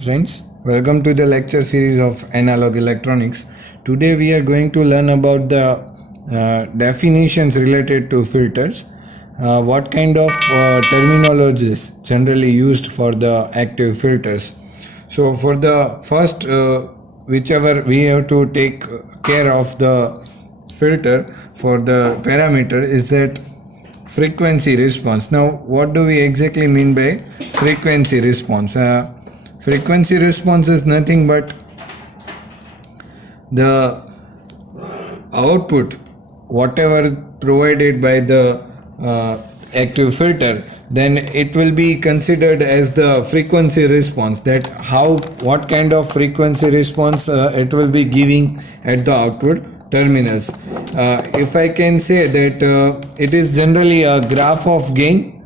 friends, welcome to the lecture series of analog electronics. Today we are going to learn about the definitions related to filters, what kind of terminologies generally used for the active filters. So for the first, whichever we have to take care of the filter for the parameter is that frequency response. Now what do we exactly mean by frequency response? Frequency response is nothing but the output whatever provided by the active filter, then it will be considered as the frequency response, that what kind of frequency response it will be giving at the output terminals. If I can say that it is generally a graph of gain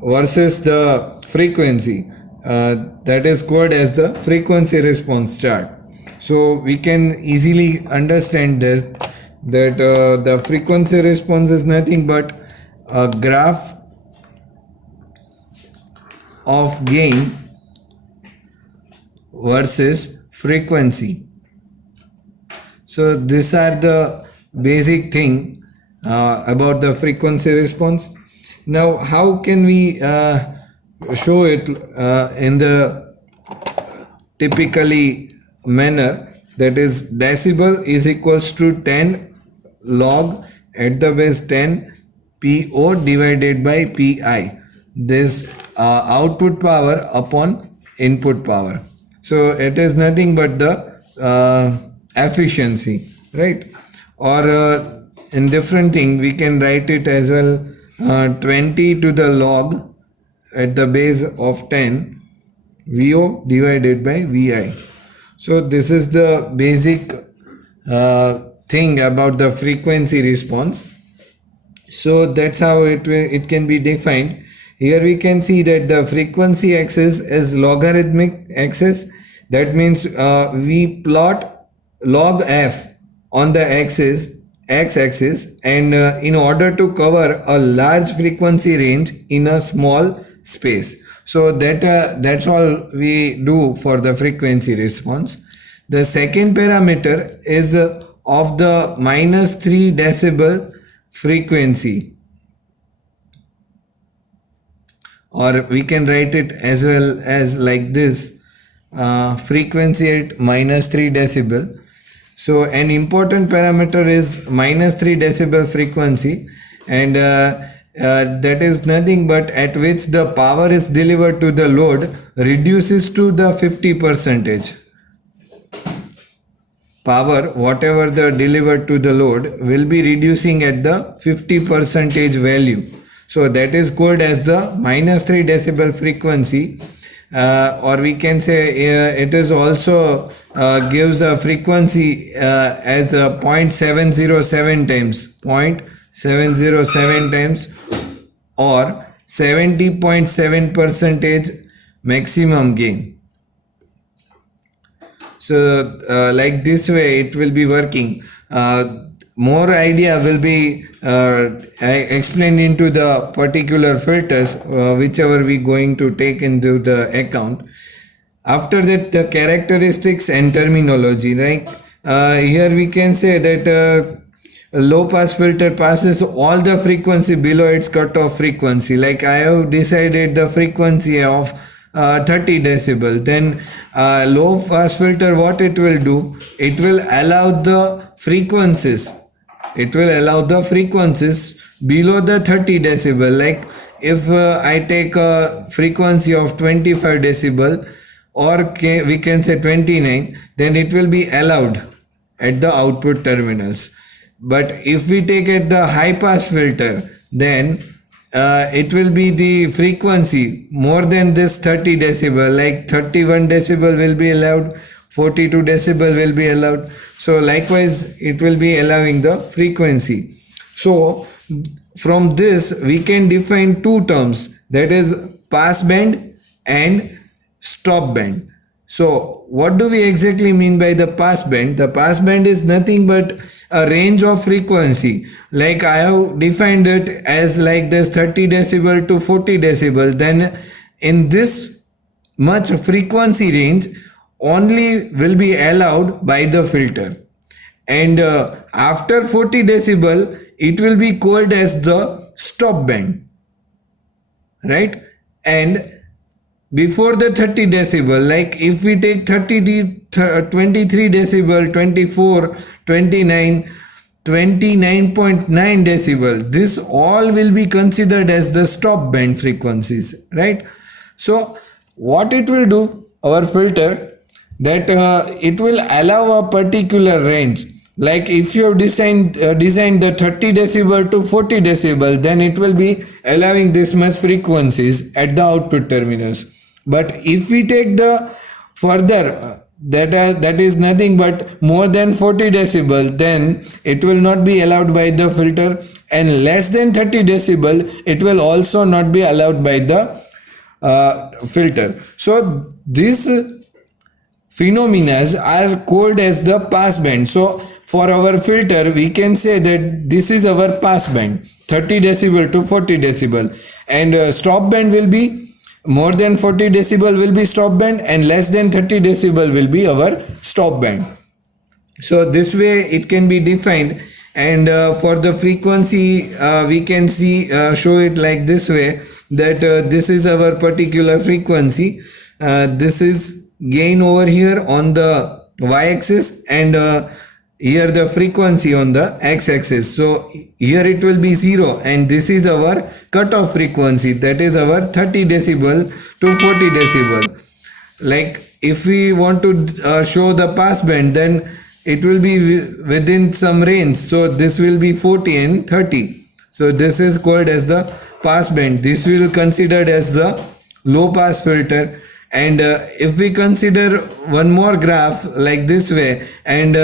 versus the frequency, that is called as the frequency response chart. So we can easily understand this, that the frequency response is nothing but a graph of gain versus frequency. So these are the basic thing about the frequency response. Now how can we show it in the typically manner, that is decibel is equals to 10 log at the base 10 PO divided by PI, this output power upon input power. So it is nothing but the efficiency, right? Or in different thing we can write it as well, 20 to the log at the base of 10 VO divided by VI. So this is the basic thing about the frequency response. So that's how it can be defined. Here we can see that the frequency axis is logarithmic axis. That means we plot log f on the x-axis, and in order to cover a large frequency range in a small space. So that's all we do for the frequency response. The second parameter is of the -3 decibel frequency, or we can write it as well as like this, frequency at -3 decibel. So an important parameter is -3 decibel frequency, and that is nothing but at which the power is delivered to the load reduces to the 50%. Power whatever the delivered to the load will be reducing at the 50% value. So that is called as the -3 decibel frequency, or we can say it is also gives a frequency as a 0.707 times 0.707 times, or 70.7% maximum gain. So like this way it will be working. More idea will be explained into the particular filters, whichever we going to take into the account. After that, the characteristics and terminology, right? Here we can say that a low pass filter passes all the frequency below its cutoff frequency. Like I have decided the frequency of 30 decibel, then low pass filter, what it will do, it will allow the frequencies below the 30 decibel. Like if I take a frequency of 25 decibel, or we can say 29, then it will be allowed at the output terminals. But if we take at the high pass filter, then it will be the frequency more than this 30 decibel, like 31 decibel will be allowed, 42 decibel will be allowed. So likewise it will be allowing the frequency. So from this we can define two terms, that is pass band and stop band. So what do we exactly mean by the pass band? The pass band is nothing but a range of frequency. Like I have defined it as like this 30 decibel to 40 decibel. Then in this much frequency range only will be allowed by the filter. And after 40 decibel, it will be called as the stop band, right? And before the 30 decibel, like if we take 23 decibel, 24, 29, 29.9 decibel, this all will be considered as the stop band frequencies, right? So what it will do, our filter, that it will allow a particular range. Like if you have designed the 30 decibel to 40 decibel, then it will be allowing this much frequencies at the output terminals. But if we take the further, that is nothing but more than 40 decibel, then it will not be allowed by the filter, and less than 30 decibel, it will also not be allowed by the filter. So these phenomena are called as the pass band. So for our filter, we can say that this is our pass band, 30 decibel to 40 decibel, and stop band will be more than 40 decibel will be stop band, and less than 30 decibel will be our stop band. So this way it can be defined, and for the frequency we can see show it like this way, that this is our particular frequency, this is gain over here on the y-axis, and here the frequency on the x-axis. So here it will be 0, and this is our cutoff frequency, that is our 30 decibel to 40 decibel. Like if we want to show the pass band, then it will be within some range, so this will be 40 and 30. So this is called as the pass band. This will considered as the low pass filter. And if we consider one more graph like this way, and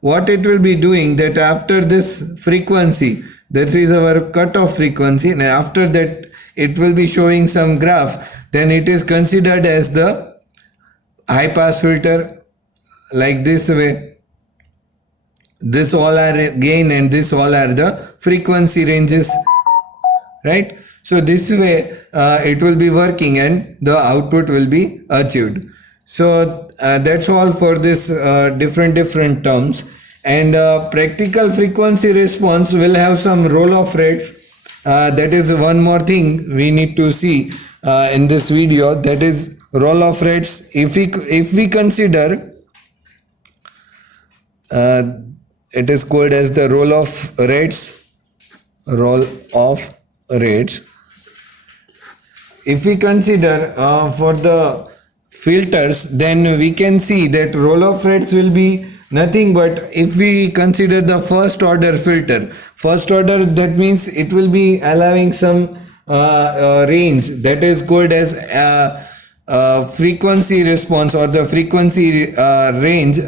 what it will be doing, that after this frequency, that is our cutoff frequency, and after that it will be showing some graph, then it is considered as the high pass filter, like this way. This all are gain, and this all are the frequency ranges, right? So this way it will be working, and the output will be achieved. So that's all for this different terms. And practical frequency response will have some roll-off rates. That is one more thing we need to see in this video, that is roll-off rates. If we consider it is called as the roll-off rates. If we consider for the filters, then we can see that roll-off rates will be nothing but, if we consider the first order filter, that means it will be allowing some range, that is called as frequency response, or the frequency range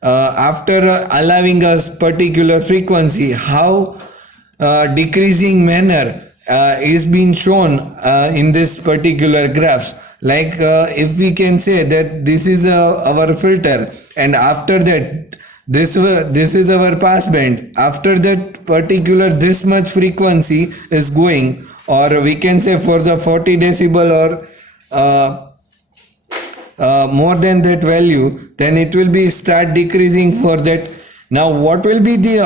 after allowing us particular frequency, how decreasing manner is being shown in this particular graphs. Like if we can say that this is our filter, and after that this is our pass band, after that particular this much frequency is going, or we can say for the 40 decibel or more than that value, then it will be start decreasing for that. Now what will be the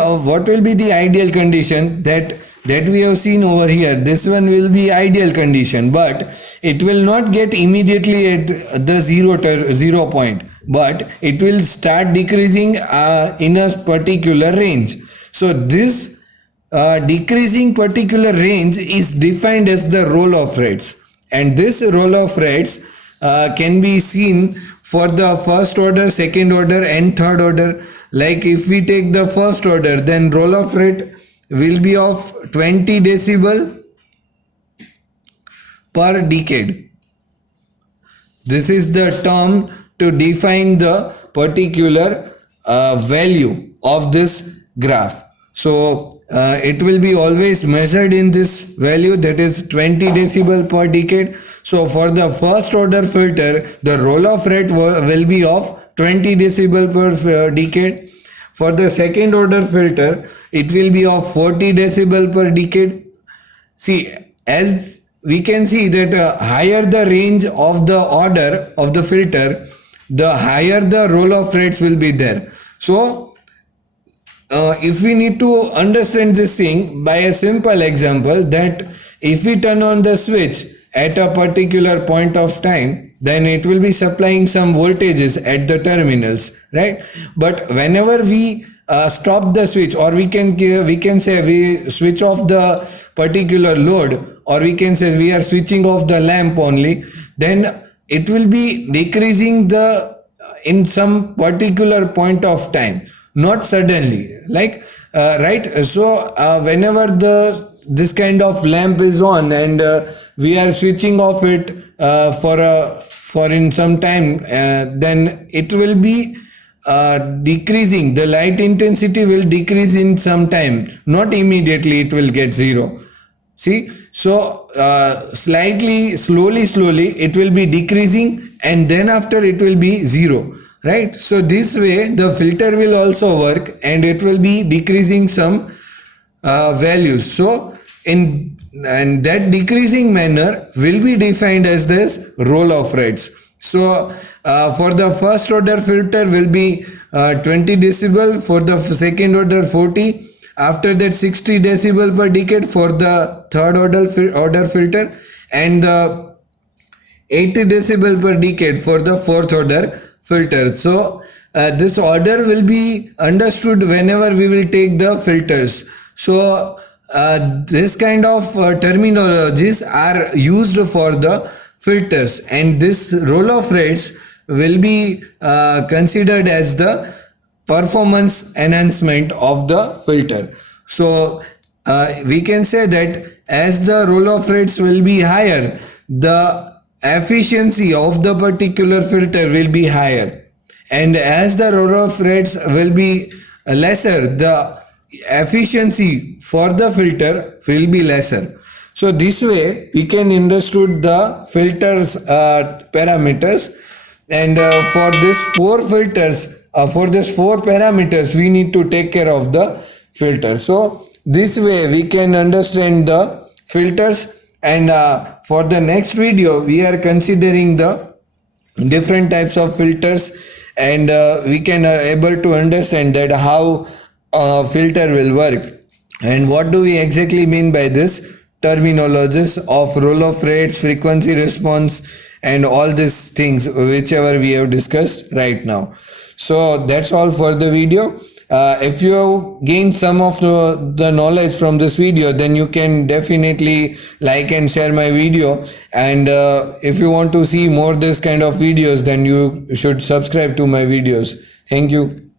ideal condition that we have seen over here? This one will be ideal condition, but it will not get immediately at the 0 point, but it will start decreasing in a particular range. So this decreasing particular range is defined as the roll-off rates, and this roll-off rates can be seen for the first order, second order, and third order. Like if we take the first order, then roll-off rate will be of 20 decibel per decade. This is the term to define the particular value of this graph. So it will be always measured in this value, that is 20 decibel per decade. So for the first order filter, the roll-off rate will be of 20 decibel per decade. For the second order filter, it will be of 40 decibel per decade. See, as we can see that higher the range of the order of the filter, the higher the roll-off rates will be there. So if we need to understand this thing by a simple example, that if we turn on the switch at a particular point of time, then it will be supplying some voltages at the terminals, right? But whenever we stop the switch, or we can say we switch off the particular load, or we can say we are switching off the lamp only, then it will be decreasing the in some particular point of time, not suddenly, like right. So whenever this kind of lamp is on, and we are switching off it for in some time, then it will be decreasing, the light intensity will decrease in some time, not immediately it will get zero. See, so slowly it will be decreasing, and then after it will be zero, right? So this way the filter will also work, and it will be decreasing some values. So and that decreasing manner will be defined as this roll-off rates. So for the first order filter will be 20 decibel, for the second order 40, after that 60 decibel per decade for the third order filter, and the 80 decibel per decade for the fourth order filter. So this order will be understood whenever we will take the filters. So this kind of terminologies are used for the filters, and this roll-off rates will be considered as the performance enhancement of the filter. So we can say that as the roll-off rates will be higher, the efficiency of the particular filter will be higher, and as the roll-off rates will be lesser, the efficiency for the filter will be lesser. So this way we can understood the filters parameters, and for this four filters, for this four parameters we need to take care of the filter. So this way we can understand the filters, and for the next video we are considering the different types of filters, and we can able to understand that how filter will work, and what do we exactly mean by this terminologies of roll-off rates, frequency response, and all these things whichever we have discussed right now. So that's all for the video. If you gain some of the knowledge from this video, then you can definitely like and share my video, and if you want to see more this kind of videos, then you should subscribe to my videos. Thank you.